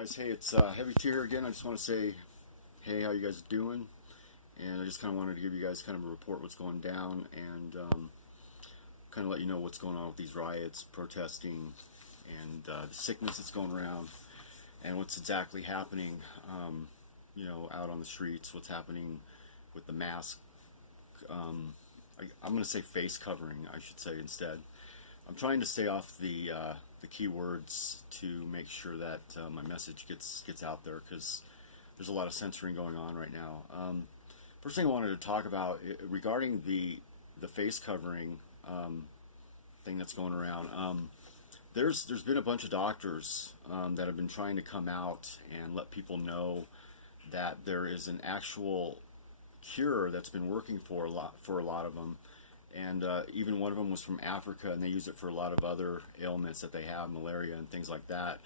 guys, hey, it's Heavy T here again. I just want to say, hey, how you guys doing? And I just kind of wanted to give you guys kind of a report what's going down and kind of let you know what's going on with these riots, protesting, and the sickness that's going around, and what's exactly happening, out on the streets, what's happening with the mask. I'm going to say face covering, I should say instead. I'm trying to stay off the keywords to make sure that my message gets out there, because there's a lot of censoring going on right now. First thing I wanted to talk about regarding the face covering thing that's going around. There's been a bunch of doctors that have been trying to come out and let people know that there is an actual cure that's been working for a lot of them. And even one of them was from Africa, and they use it for a lot of other ailments that they have, malaria and things like that.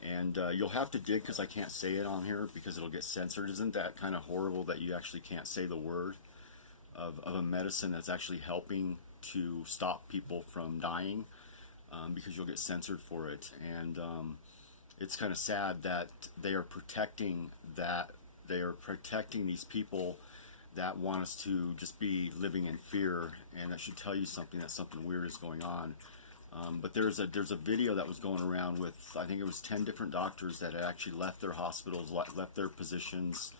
And you'll have to dig, because I can't say it on here because it'll get censored. Isn't that kind of horrible that you actually can't say the word of a medicine that's actually helping to stop people from dying, because you'll get censored for it. And it's kind of sad that they are protecting these people that want us to just be living in fear, and that should tell you something, that something weird is going on. But there's a video that was going around with, I think it was 10 different doctors that had actually left their hospitals, left their positions,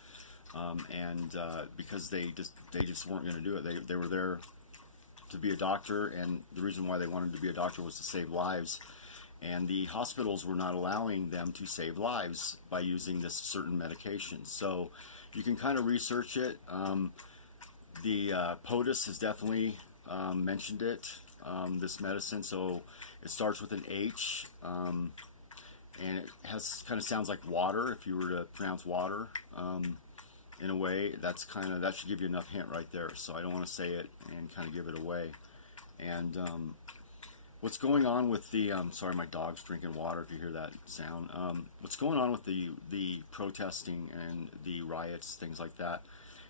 because they just weren't going to do it. They were there to be a doctor, and the reason why they wanted to be a doctor was to save lives. And the hospitals were not allowing them to save lives by using this certain medication. So you can kind of research it. The POTUS has definitely mentioned it, this medicine. So it starts with an H, and it kind of sounds like water. If you were to pronounce water, in a way, that should give you enough hint right there. So I don't want to say it and kind of give it away. And what's going on with the sorry, my dog's drinking water if you hear that sound. What's going on with the protesting and the riots, things like that,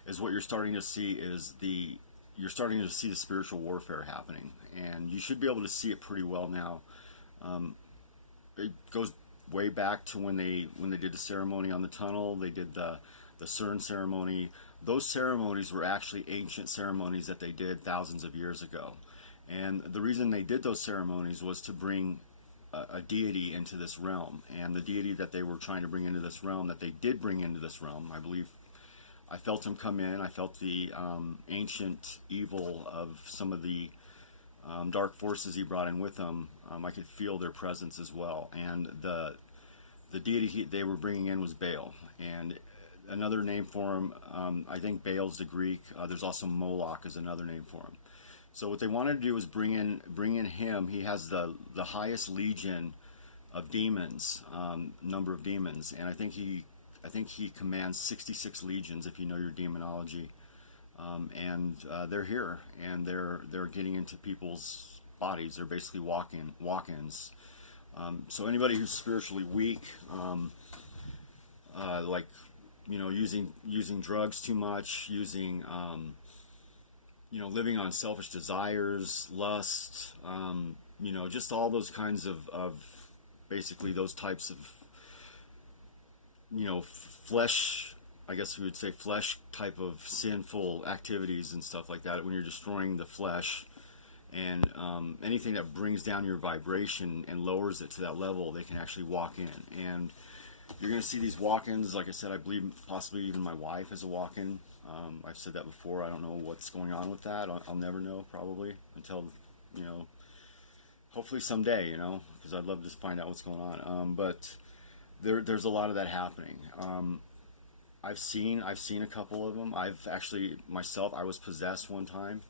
is what you're starting to see is the spiritual warfare happening, and you should be able to see it pretty well now. It goes way back to when they did the ceremony on the tunnel. They did the CERN ceremony. Those ceremonies were actually ancient ceremonies that they did thousands of years ago. And the reason they did those ceremonies was to bring a deity into this realm. And the deity that they were trying to bring into this realm, that they did bring into this realm, I believe, I felt him come in. I felt the ancient evil of some of the dark forces he brought in with him. I could feel their presence as well. And the deity they were bringing in was Baal. And another name for him, I think Baal's the Greek. There's also Moloch is another name for him. So what they wanted to do was bring in him. He has the highest legion of demons, number of demons, and I think he commands 66 legions if you know your demonology. And they're here, and they're getting into people's bodies. They're basically walk-ins. So anybody who's spiritually weak, like using drugs too much, using living on selfish desires, lust, just all those kinds of basically those types of, flesh, I guess we would say flesh type of sinful activities and stuff like that. When you're destroying the flesh, and anything that brings down your vibration and lowers it to that level, they can actually walk in. And you're going to see these walk-ins. Like I said, I believe possibly even my wife is a walk-in. I've said that before. I don't know what's going on with that. I'll never know, probably, until, hopefully someday, because I'd love to find out what's going on. But there's a lot of that happening. I've seen a couple of them. I've actually, myself, I was possessed one time.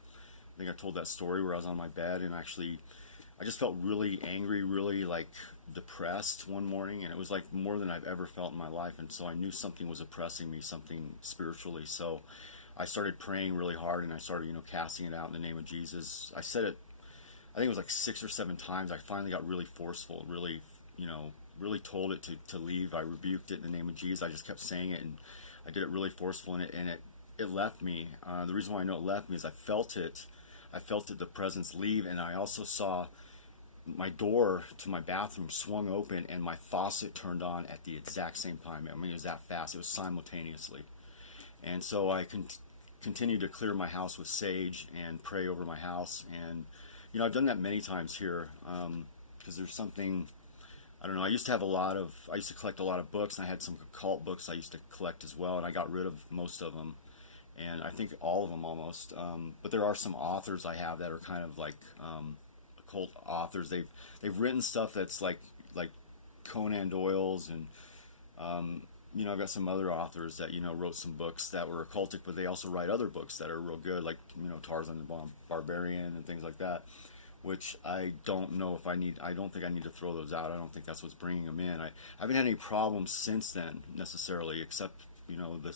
I think I told that story where I was on my bed, and actually, I just felt really angry, really like depressed one morning, and it was like more than I've ever felt in my life. And so I knew something was oppressing me, something spiritually. So I started praying really hard, and I started casting it out in the name of Jesus. I said it, I think it was like 6 or 7 times. I finally got really forceful, really told it to leave. I rebuked it in the name of Jesus. I just kept saying it, and I did it really forceful, and it left me. The reason why I know it left me is I felt it, the presence leave, and I also saw my door to my bathroom swung open and my faucet turned on at the exact same time. I mean, it was that fast. It was simultaneously. And so I continued to clear my house with sage and pray over my house. And, you know, I've done that many times here because there's something, I don't know, I used to collect a lot of books, and I had some occult books I used to collect as well, and I got rid of most of them. And I think all of them almost. But there are some authors I have that are kind of like occult authors. They've written stuff that's like Conan Doyle's, and you know, I've got some other authors that, you know, wrote some books that were occultic, but they also write other books that are real good, like, you know, Tarzan the Barbarian and things like that, which I don't know if I don't think I need to throw those out. I don't think that's what's bringing them in. I haven't had any problems since then necessarily, except, you know, the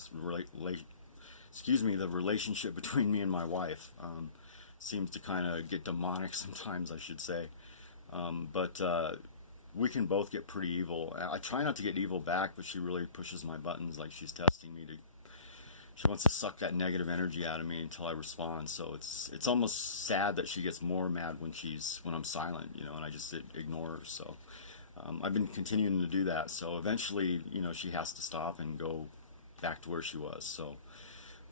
relationship between me and my wife seems to kind of get demonic sometimes, I should say. But we can both get pretty evil. I try not to get evil back, but she really pushes my buttons, like she's testing me. She wants to suck that negative energy out of me until I respond. So it's almost sad that she gets more mad when I'm silent, you know, and I just ignore her. So I've been continuing to do that. So eventually, you know, she has to stop and go back to where she was. So.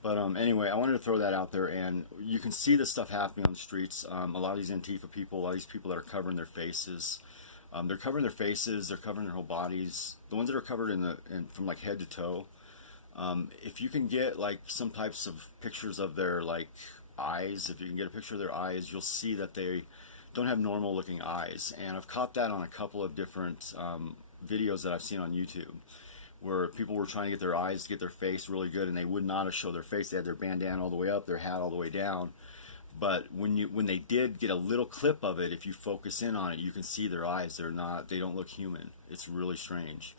But anyway, I wanted to throw that out there, and you can see this stuff happening on the streets. A lot of these Antifa people, a lot of these people that are covering their faces, they're covering their faces, they're covering their whole bodies. The ones that are covered from like head to toe. If you can get like some types of pictures of their like eyes, if you can get a picture of their eyes, you'll see that they don't have normal looking eyes. And I've caught that on a couple of different videos that I've seen on YouTube, where people were trying to get their eyes to get their face really good, and they would not have shown their face. They had their bandana all the way up, their hat all the way down. But when they did get a little clip of it, if you focus in on it, you can see their eyes. They don't look human. It's really strange.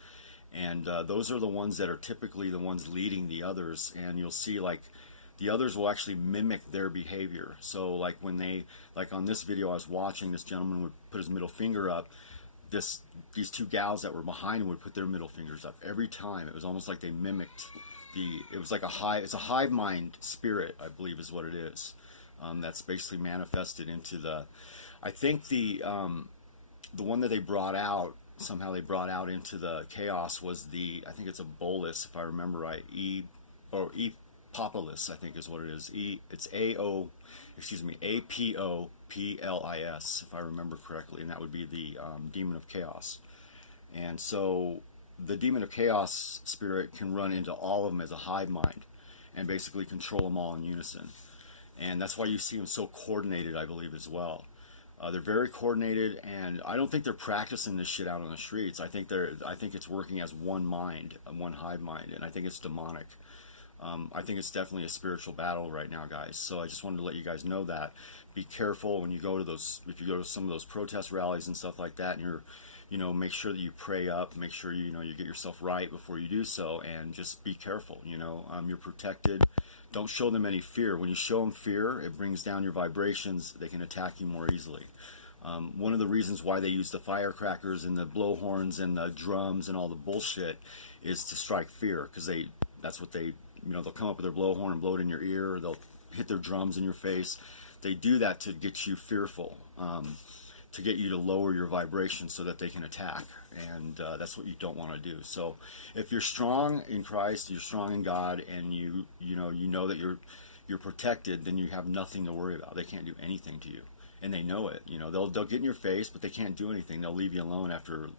And those are the ones that are typically the ones leading the others. And you'll see like the others will actually mimic their behavior. So like like on this video I was watching, this gentleman would put his middle finger up. These two gals that were behind him would put their middle fingers up every time. It was almost like they mimicked it was like it's a hive mind spirit, I believe is what it is. That's basically manifested into I think the one that they brought out, somehow they brought out into the chaos was I think it's a bolus, if I remember right, Apopolis, I think is what it is. It's Apoplis, if I remember correctly, and that would be the demon of chaos. And so the demon of chaos spirit can run into all of them as a hive mind and basically control them all in unison. And that's why you see them so coordinated, I believe, as well. They're very coordinated, and I don't think they're practicing this shit out on the streets. I think it's working as one mind, one hive mind, and I think it's demonic. I think it's definitely a spiritual battle right now, guys. So I just wanted to let you guys know that. Be careful when you go to if you go to some of those protest rallies and stuff like that, and make sure that you pray up, make sure you get yourself right before you do so, and just be careful. You're protected. Don't show them any fear. When you show them fear, it brings down your vibrations. They can attack you more easily. One of the reasons why they use the firecrackers and the blowhorns and the drums and all the bullshit is to strike fear, because that's what they'll come up with their blowhorn and blow it in your ear, or they'll hit their drums in your face. They do that to get you fearful, to get you to lower your vibration so that they can attack, and that's what you don't want to do. So if you're strong in Christ, you're strong in God, and you know that you're protected, then you have nothing to worry about. They can't do anything to you, and they know it. They'll get in your face, but they can't do anything. They'll leave you alone after.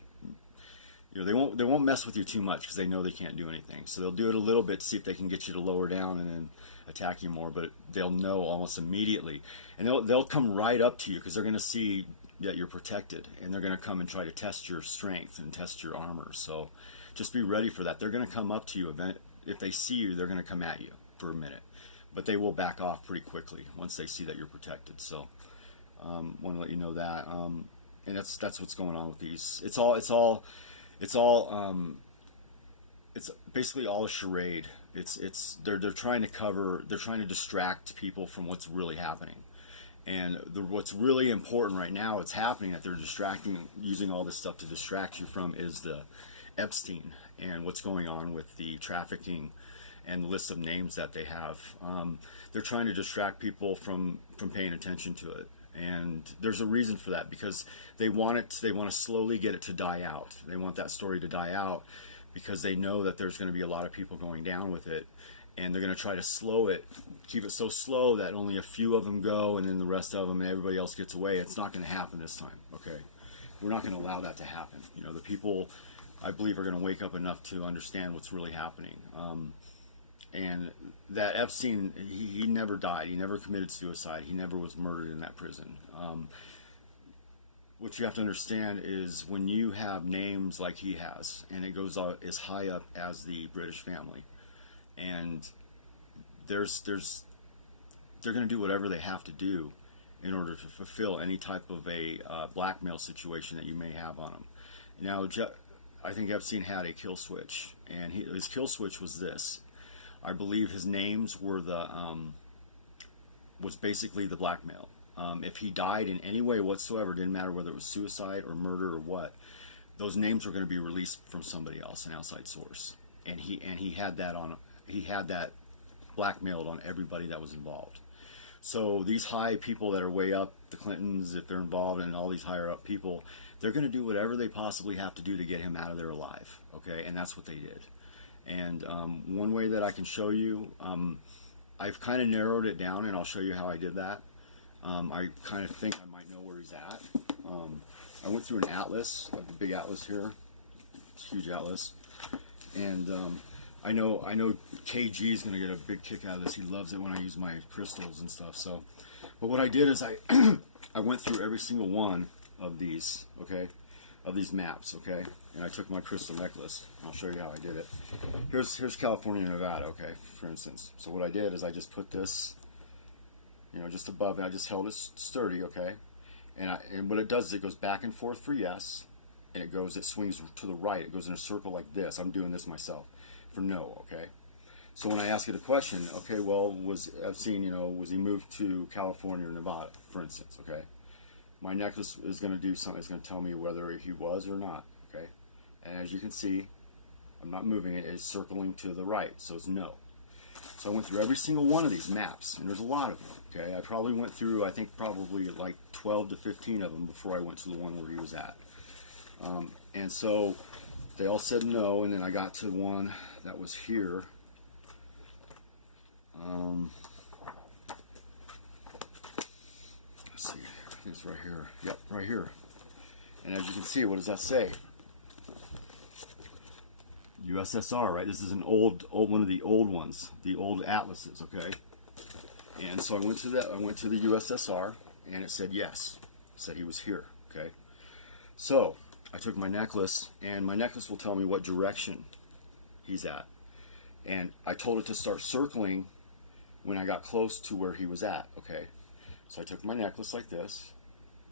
They won't mess with you too much because they know they can't do anything. So they'll do it a little bit to see if they can get you to lower down and then attack you more. But they'll know almost immediately, and they'll come right up to you because they're going to see that you're protected, and they're going to come and try to test your strength and test your armor. So just be ready for that. They're going to come up to you. If they see you, they're going to come at you for a minute, but they will back off pretty quickly once they see that you're protected. So want to let you know that, and that's what's going on with these. It's basically all a charade. They're trying to distract people from what's really happening. And what's really important right now, it's happening that they're using all this stuff to distract you from, is the Epstein and what's going on with the trafficking and the list of names that they have. They're trying to distract people from paying attention to it. And there's a reason for that, because they want to slowly get it to die out. They want that story to die out because they know that there's going to be a lot of people going down with it, and they're going to try to slow it, keep it so slow that only a few of them go, and then the rest of them and everybody else gets away. It's not going to happen this time, okay? We're not going to allow that to happen. You know, the people, I believe, are going to wake up enough to understand what's really happening. And that Epstein, he never died. He never committed suicide. He never was murdered in that prison. What you have to understand is when you have names like he has, and it goes as high up as the British family, and they're going to do whatever they have to do in order to fulfill any type of a blackmail situation that you may have on them. Now, I think Epstein had a kill switch, and his kill switch was this. I believe his names were was basically the blackmail. If he died in any way whatsoever, didn't matter whether it was suicide or murder or what, those names were going to be released from somebody else, an outside source. And he had that blackmailed on everybody that was involved. So these high people that are way up, the Clintons, if they're involved, and all these higher up people, they're going to do whatever they possibly have to do to get him out of there alive. Okay, and that's what they did. And one way that I can show you, I've kind of narrowed it down, and I'll show you how I did that. I kind of think I might know where he's at. I went through an atlas, like a big atlas here, it's a huge atlas, and I know KG is going to get a big kick out of this. He loves it when I use my crystals and stuff. So, but what I did is I I went through every single one of these, okay, of these maps, okay, and I took my crystal necklace. I'll show you how I did it. Here's California and Nevada, okay, for instance. So what I did is I just put this, you know, just above, and I just held it sturdy, okay, and what it does is it goes back and forth for yes, and it swings to the right. It goes in a circle like this. I'm doing this myself for no, okay. So when I ask it a question, okay, well, was Epstein, you know, was he moved to California or Nevada, for instance, okay? My necklace is going to do something. It's going to tell me whether he was or not, okay? And as you can see, I'm not moving it. It's circling to the right, so it's no. So I went through every single one of these maps, and there's a lot of them, okay? I probably went through, I think, probably like 12 to 15 of them before I went to the one where he was at. And so they all said no, and then I got to one that was here. Let's see, I think it's right here. Yep, right here. And as you can see, what does that say? USSR, right? This is an old one of the old ones, the old atlases, okay? And so I went to the USSR, and it said yes. It said he was here, okay? So I took my necklace, and my necklace will tell me what direction he's at. And I told it to start circling when I got close to where he was at, okay? So I took my necklace like this,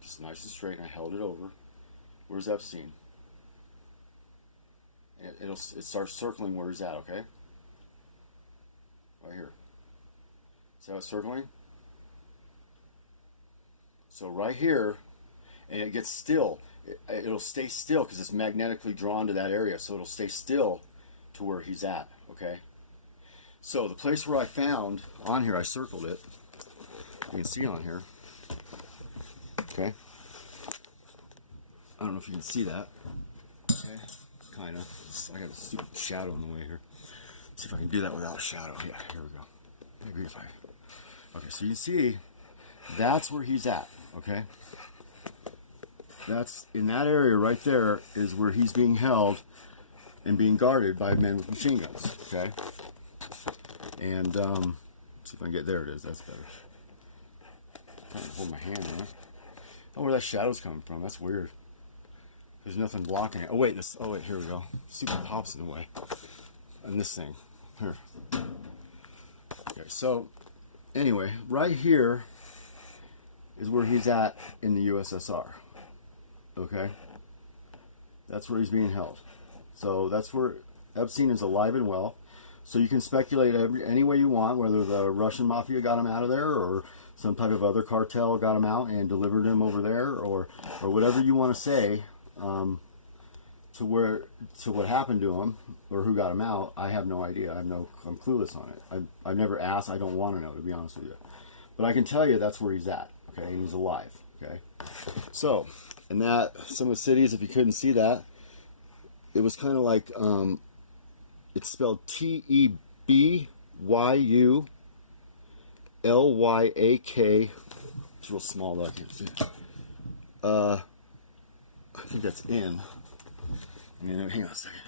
just nice and straight, and I held it over. Where's Epstein? And it starts circling where he's at, okay? Right here. See how it's circling? So right here, and it gets still. It'll stay still because it's magnetically drawn to that area, so it'll stay still to where he's at, okay? So the place where I found, on here, I circled it. You can see on here, okay? I don't know if you can see that, okay? Kind of. I got a stupid shadow in the way here. Let's see if I can do that without a shadow. Yeah, here we go. I agree if I... Okay, so you see, that's where he's at, okay? That's, in that area right there is where he's being held and being guarded by men with machine guns, okay? And, see if I can get, there it is, that's better. I'm trying to hold my hand, right? Oh, where that shadow's coming from, that's weird. There's nothing blocking it. Oh wait, here we go. Stupid pops in the way. And this thing, here. Okay, so, anyway, right here is where he's at in the USSR. Okay? That's where he's being held. So that's where Epstein is alive and well. So you can speculate any way you want, whether the Russian mafia got him out of there, or some type of other cartel got him out and delivered him over there, or whatever you want to say to what happened to him, or who got him out. I have no idea. I'm clueless on it. I've never asked. I don't want to know, to be honest with you. But I can tell you that's where he's at. Okay, he was alive. Okay, so in that some of the cities, if you couldn't see that, it was kind of like it's spelled TEBYULYAK. It's real small though, I can't see it. I think that's in. Hang on a second.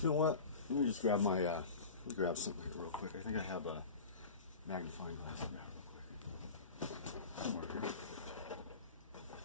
You know what? Let me just grab my, let me grab something here real quick. I think I have a magnifying glass. Real quick. Somewhere here.